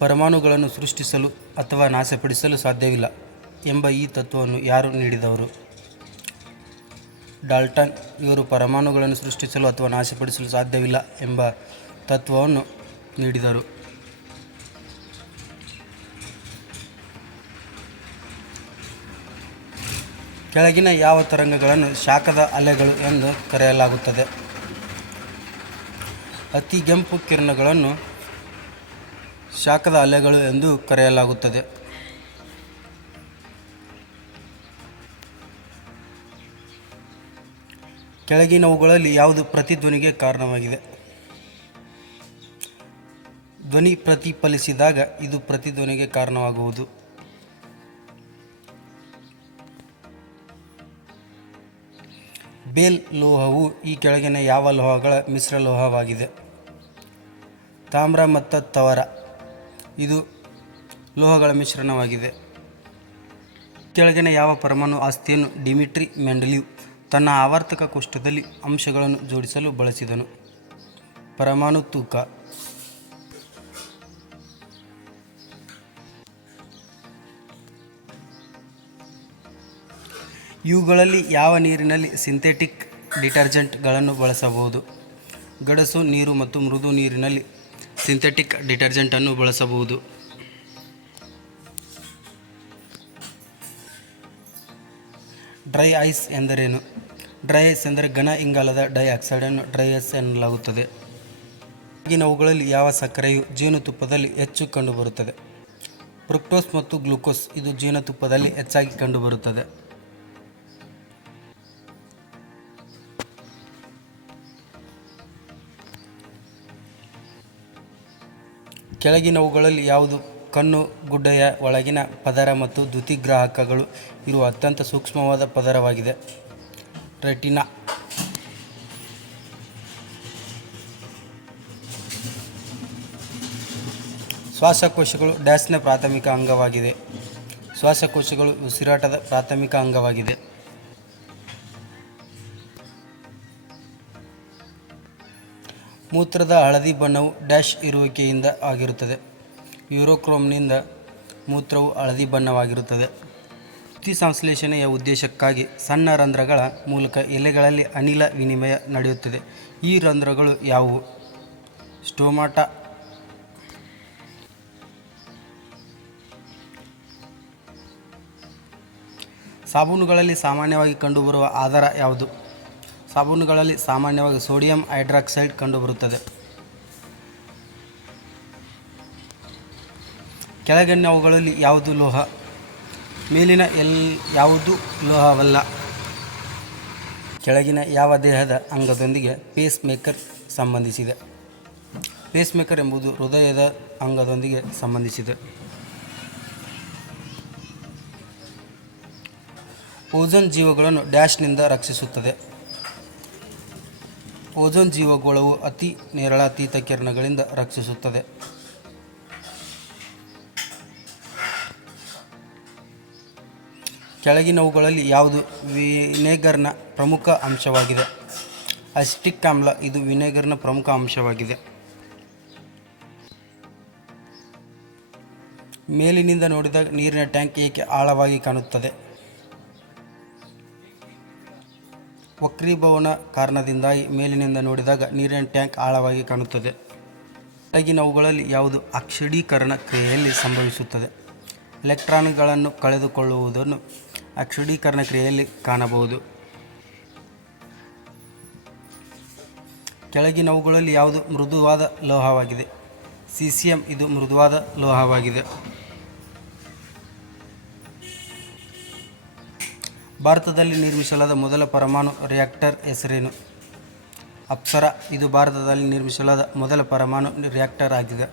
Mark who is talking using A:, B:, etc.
A: ಪರಮಾಣುಗಳನ್ನು ಸೃಷ್ಟಿಸಲು ಅಥವಾ ನಾಶಪಡಿಸಲು ಸಾಧ್ಯವಿಲ್ಲ ಎಂಬ ಈ ತತ್ವವನ್ನು ಯಾರು ನೀಡಿದವರು? ಡಾಲ್ಟನ್, ಇವರು ಪರಮಾಣುಗಳನ್ನು ಸೃಷ್ಟಿಸಲು ಅಥವಾ ನಾಶಪಡಿಸಲು ಸಾಧ್ಯವಿಲ್ಲ ಎಂಬ ತತ್ವವನ್ನು ನೀಡಿದರು. ಕೆಳಗಿನ ಯಾವ ತರಂಗಗಳನ್ನು ಶಾಖದ ಅಲೆಗಳು ಎಂದು ಕರೆಯಲಾಗುತ್ತದೆ? ಅತಿ ಗೆಂಪು ಕಿರಣಗಳನ್ನು ಶಾಖದ ಅಲೆಗಳು ಎಂದು ಕರೆಯಲಾಗುತ್ತದೆ. ಕೆಳಗಿನವುಗಳಲ್ಲಿ ಯಾವುದು ಪ್ರತಿಧ್ವನಿಗೆ ಕಾರಣವಾಗಿದೆ? ಧ್ವನಿ ಪ್ರತಿಫಲಿಸಿದಾಗ ಇದು ಪ್ರತಿಧ್ವನಿಗೆ ಕಾರಣವಾಗುವುದು. ಬೇಲ್ ಲೋಹವು ಈ ಕೆಳಗಿನ ಯಾವ ಲೋಹಗಳ ಮಿಶ್ರಲೋಹವಾಗಿದೆ ತಾಮ್ರ ಮತ್ತು ತವರ. ಇದು ಲೋಹಗಳ ಮಿಶ್ರಣವಾಗಿದೆ. ಕೆಳಗಿನ ಯಾವ ಪರಮಾಣು ಆಸ್ತಿಯನ್ನು ಡಿಮಿಟ್ರಿ ಮೆಂಡಲಿವ್ ತನ್ನ ಆವರ್ತಕ ಕೋಷ್ಟದಲ್ಲಿ ಅಂಶಗಳನ್ನು ಜೋಡಿಸಲು ಬಳಸಿದನು? ಪರಮಾಣು ತೂಕ. ಇವುಗಳಲ್ಲಿ ಯಾವ ನೀರಿನಲ್ಲಿ ಸಿಂಥೆಟಿಕ್ ಡಿಟರ್ಜೆಂಟ್ಗಳನ್ನು ಬಳಸಬಹುದು? ಗಡಸು, ನೀರು ಮತ್ತು ಮೃದು ನೀರಿನಲ್ಲಿ ಸಿಂಥೆಟಿಕ್ ಡಿಟರ್ಜೆಂಟನ್ನು ಬಳಸಬಹುದು. ಡ್ರೈ ಐಸ್ ಎಂದರೇನು? ಡ್ರೈ ಐಸ್ ಎಂದರೆ ಘನ ಇಂಗಾಲದ ಡೈಆಕ್ಸೈಡನ್ನು ಡ್ರೈ ಐಸ್ ಎನ್ನಲಾಗುತ್ತದೆ. ಈಗಿನವುಗಳಲ್ಲಿ ಯಾವ ಸಕ್ಕರೆಯು ಜೇನುತುಪ್ಪದಲ್ಲಿ ಹೆಚ್ಚು ಕಂಡುಬರುತ್ತದೆ? ಫ್ರುಕ್ಟೋಸ್ ಮತ್ತು ಗ್ಲೂಕೋಸ್, ಇದು ಜೇನುತುಪ್ಪದಲ್ಲಿ ಹೆಚ್ಚಾಗಿ ಕಂಡುಬರುತ್ತದೆ. ಕೆಳಗಿನವುಗಳಲ್ಲಿ ಯಾವುದು? ಕಣ್ಣು, ಗುಡ್ಡೆಯ ಒಳಗಿನ ಪದರ ಮತ್ತು ದ್ಯುತಿಗ್ರಾಹಕಗಳು ಇರುವ ಅತ್ಯಂತ ಸೂಕ್ಷ್ಮವಾದ ಪದರವಾಗಿದೆ. ರೆಟಿನಾ. ಶ್ವಾಸಕೋಶಗಳು ಡ್ಯಾಸ್ನ ಪ್ರಾಥಮಿಕ ಅಂಗವಾಗಿದೆ. ಶ್ವಾಸಕೋಶಗಳು ಉಸಿರಾಟದ ಪ್ರಾಥಮಿಕ ಅಂಗವಾಗಿದೆ. ಮೂತ್ರದ ಹಳದಿ ಬಣ್ಣವು ಡ್ಯಾಶ್ ಇರುವಿಕೆಯಿಂದ ಆಗಿರುತ್ತದೆ. ಯುರೋಕ್ರೋಮ್ನಿಂದ ಮೂತ್ರವು ಹಳದಿ ಬಣ್ಣವಾಗಿರುತ್ತದೆ. ಸಂಶ್ಲೇಷಣೆಯ ಉದ್ದೇಶಕ್ಕಾಗಿ ಸಣ್ಣ ರಂಧ್ರಗಳ ಮೂಲಕ ಎಲೆಗಳಲ್ಲಿ ಅನಿಲ ವಿನಿಮಯ ನಡೆಯುತ್ತದೆ. ಈ ರಂಧ್ರಗಳು ಯಾವುವು? ಸ್ಟೋಮಾಟ. ಸಾಬೂನುಗಳಲ್ಲಿ ಸಾಮಾನ್ಯವಾಗಿ ಕಂಡುಬರುವ ಆಧಾರ ಯಾವುದು? ಸಾಬೂನುಗಳಲ್ಲಿ ಸಾಮಾನ್ಯವಾಗಿ ಸೋಡಿಯಂ ಹೈಡ್ರಾಕ್ಸೈಡ್ ಕಂಡುಬರುತ್ತದೆ. ಕೆಳಗಿನವುಗಳಲ್ಲಿ ಯಾವುದು ಲೋಹ? ಮೇಲಿನ ಎಲ್ ಯಾವುದು ಲೋಹವಲ್ಲ? ಕೆಳಗಿನ ಯಾವ ದೇಹದ ಅಂಗದೊಂದಿಗೆ ಪೇಸ್ ಮೇಕರ್ ಸಂಬಂಧಿಸಿದೆ? ಪೇಸ್ ಮೇಕರ್ ಎಂಬುದು ಹೃದಯದ ಅಂಗದೊಂದಿಗೆ ಸಂಬಂಧಿಸಿದೆ. ಓಜನ್ ಜೀವಗಳನ್ನು ಡ್ಯಾಶ್ನಿಂದ ರಕ್ಷಿಸುತ್ತದೆ. ಓಝೋನ್ ಜೀವಗೋಳವು ಅತಿ ನೇರಳಾತೀತ ಕಿರಣಗಳಿಂದ ರಕ್ಷಿಸುತ್ತದೆ. ಕೆಳಗಿನವುಗಳಲ್ಲಿ ಯಾವುದು? ವಿನೆಗರ್ನ ಪ್ರಮುಖ ಅಂಶವಾಗಿದೆ. ಅಸ್ಟಿಕ್ ಆಮ್ಲ, ಇದು ವಿನೆಗರ್ನ ಪ್ರಮುಖ ಅಂಶವಾಗಿದೆ. ಮೇಲಿನಿಂದ ನೋಡಿದಾಗ ನೀರಿನ ಟ್ಯಾಂಕ್ ಏಕೆ ಆಳವಾಗಿ ಕಾಣುತ್ತದೆ? ವಕ್ರೀಭವನ ಕಾರಣದಿಂದಾಗಿ ಮೇಲಿನಿಂದ ನೋಡಿದಾಗ ನೀರಿನ ಟ್ಯಾಂಕ್ ಆಳವಾಗಿ ಕಾಣುತ್ತದೆ. ಕೆಳಗಿನವುಗಳಲ್ಲಿ ಯಾವುದು ಅಕ್ಷಡೀಕರಣ ಕ್ರಿಯೆಯಲ್ಲಿ ಸಂಭವಿಸುತ್ತದೆ. ಎಲೆಕ್ಟ್ರಾನ್ಗಳನ್ನು ಕಳೆದುಕೊಳ್ಳುವುದನ್ನು ಅಕ್ಷಡೀಕರಣ ಕ್ರಿಯೆಯಲ್ಲಿ ಕಾಣಬಹುದು. ಕೆಳಗಿನವುಗಳಲ್ಲಿ ಯಾವುದು ಮೃದುವಾದ ಲೋಹವಾಗಿದೆ. ಸಿಸಿಎಂ ಇದು ಮೃದುವಾದ ಲೋಹವಾಗಿದೆ. ಭಾರತದಲ್ಲಿ ನಿರ್ಮಿಸಲಾದ ಮೊದಲ ಪರಮಾಣು ರಿಯಾಕ್ಟರ್ ಹೆಸರೇನು? ಅಪ್ಸರ ಇದು ಭಾರತದಲ್ಲಿ ನಿರ್ಮಿಸಲಾದ ಮೊದಲ ಪರಮಾಣು ರಿಯಾಕ್ಟರ್ ಆಗಿದೆ.